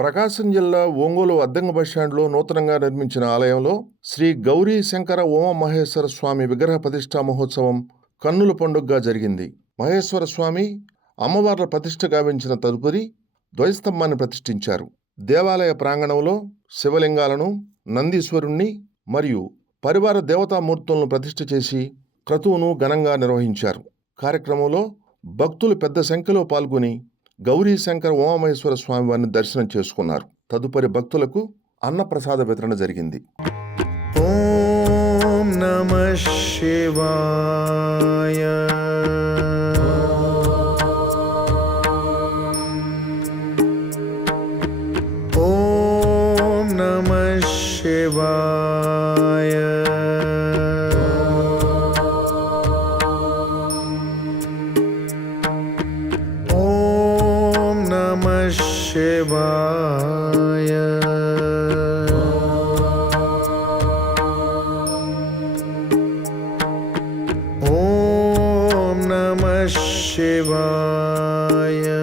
ప్రకాశం జిల్లా ఒంగోలు అద్దంకి బస్టాండ్లో నూతనంగా నిర్మించిన ఆలయంలో శ్రీ గౌరీ శంకర ఉమామహేశ్వర స్వామి విగ్రహ ప్రతిష్ఠా మహోత్సవం కన్నుల పండుగగా జరిగింది. మహేశ్వర స్వామి అమ్మవార్ల ప్రతిష్ఠ గావించిన తదుపరి ధ్వజస్తంభాన్ని ప్రతిష్ఠించారు. దేవాలయ ప్రాంగణంలో శివలింగాలను, నందీశ్వరుణ్ణి మరియు పరివార దేవతామూర్తులను ప్రతిష్ఠ చేసి క్రతువును ఘనంగా నిర్వహించారు. కార్యక్రమంలో భక్తులు పెద్ద సంఖ్యలో పాల్గొని గౌరీ శంకర ఉమామహేశ్వర స్వామి వారిని దర్శనం చేసుకున్నారు. తదుపరి భక్తులకు అన్నప్రసాద వితరణ జరిగింది. ఓం నమః శివాయ. ఓం నమః శివాయ. ఓం నమః శివాయ. ఓం నమః శివాయ.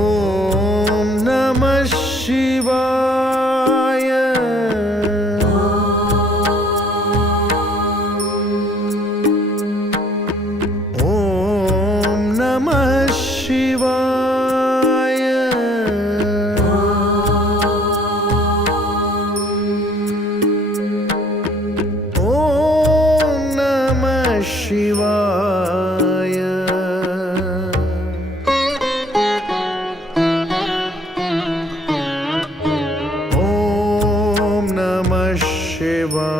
ఓం నమః శివాయ. ఓం నమః శివాయ. ఓం నమః శివాయ. ఓం నమః శివాయ.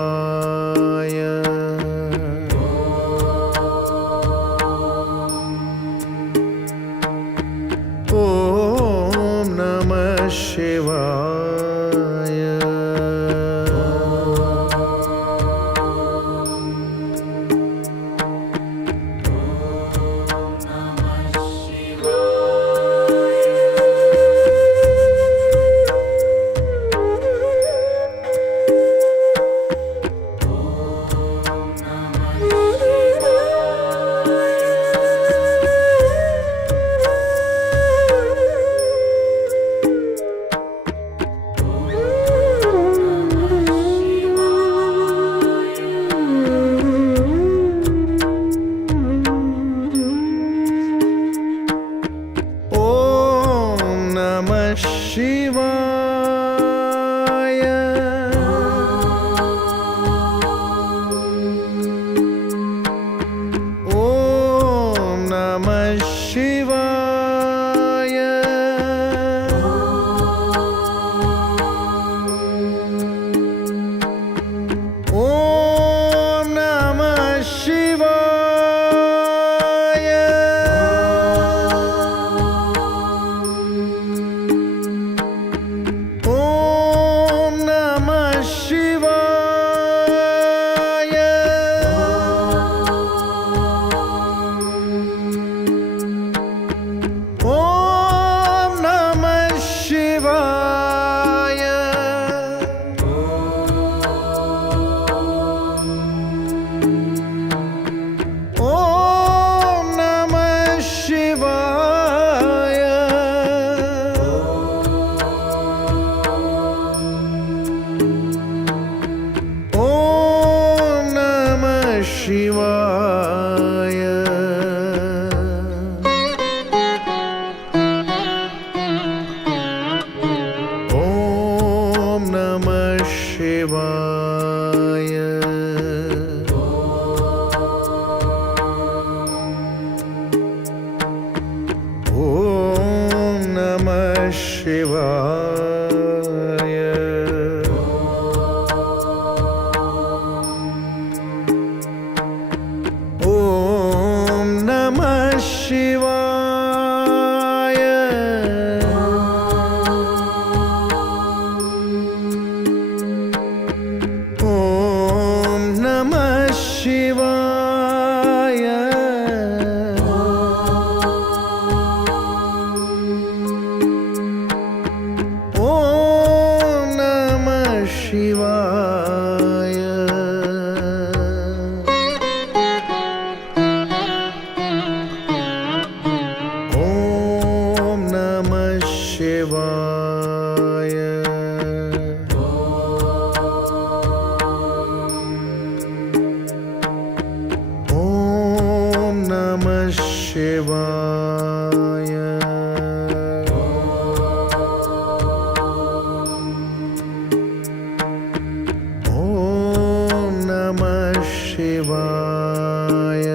ఓం నమః శివాయ. नमः शिवाय ॐ नमः शिवाय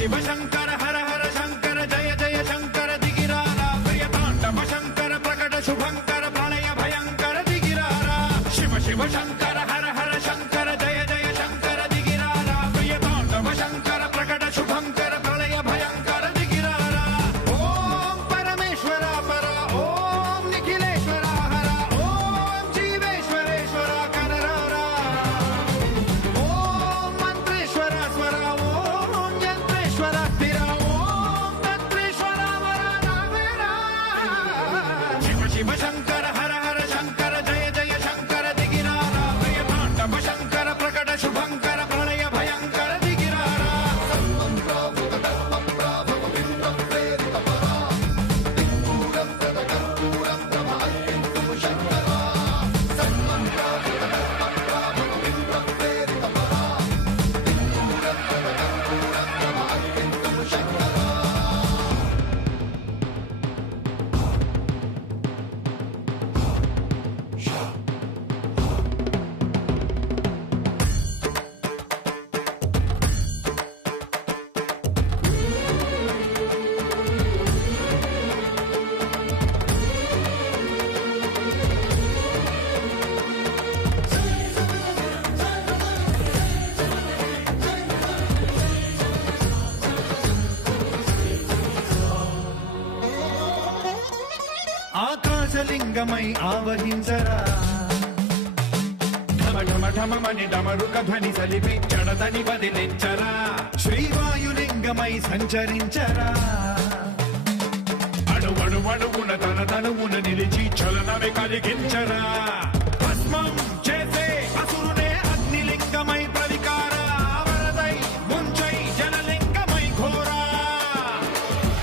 शिव शंकर हर हर शंकर जय जय शंकर दिगिरारा प्रियतांडव शंकर प्रकट शुभंकर प्रलय भयंकर दिगिरारा शिव शिव शंकर हर हर शंकर जय जय शंकर दिगिरारा प्रियतांडव शंकर प्रकट शुभंकर प्रलय भयंकर दिगिरारा ओम परमेश्वर पर ओम निखिलेश्वर हर ओम जीवेश्वरेश्वर कररारा ओम मंत्रेश्वर स्वर ओम यंत्रेश्वर स्थिर ओम तंत्रेश्वर वरदामेरा शिव शिव शंकर हर हर शंकर जय जय शंकर दिगिरारा प्रियतांडव शंकर प्रकट शुभंकर प्रलय भयंकर दिगिरारा ఆకాశలింగమై ఆవహించరా ఢమ ఢమ ఢమమని డమరుక ధ్వని సలిపి జడదని వదిలించరా శ్రీవాయులింగమై సంచరించరా అణువణువున తన తనువున నిలిచి చలనమే కలిగించరా భస్మం చేసే అసురునే అగ్నిలింగమై ప్రవికార వరదై ముంచై జలలింగమై ఘోరా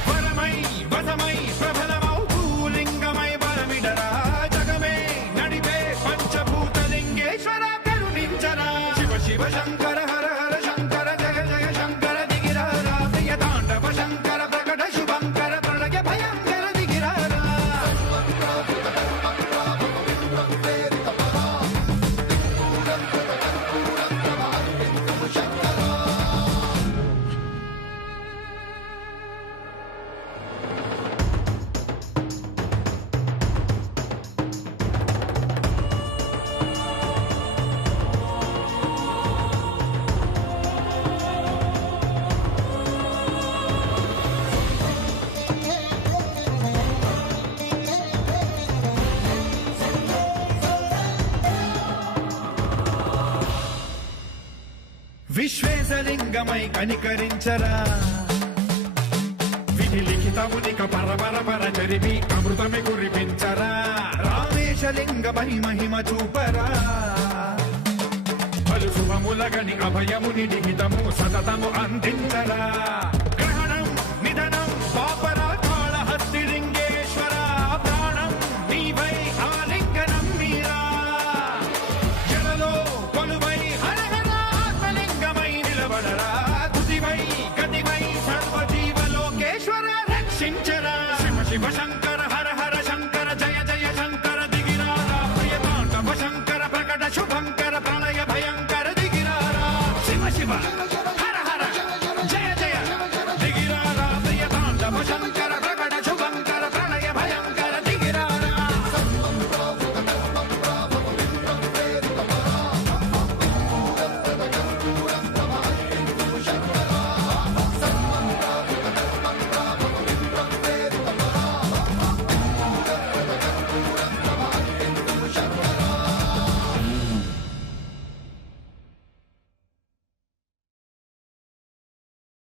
వరమై వసమై ప్రబలమౌ భూలింగమై బలమిడరా జగమే నడిపే పంచభూతలింగేశ్వర కరుణించరా శివ శివ శంకర హర హర శంకర జయ జయ శంకర దిగిరారా ప్రియతాండవ శంకర ప్రకట శుభంకర ప్రళయ భయంకర దిగిరారా విశ్వేశలింగమై కనికరించరా విధి లిఖితమునిక పరపర జరిపి అమృతమి కురిపించరా రామేశలింగమై మహిమ చూపరా పలు శుభములగని అభయముని నిహితము సతతము అందించరా గ్రహణం నిధనం పాపరా కాళహస్తి లింగేశ్వర ప్రాణం నీవై ఆలింగనం మీరా జలలో కొలువై హర హర ఆత్మలింగమై నిలబడరా తుదివై గతివై సర్వజీవలోకేశ్వర రక్షించరా శివ శివ శంకర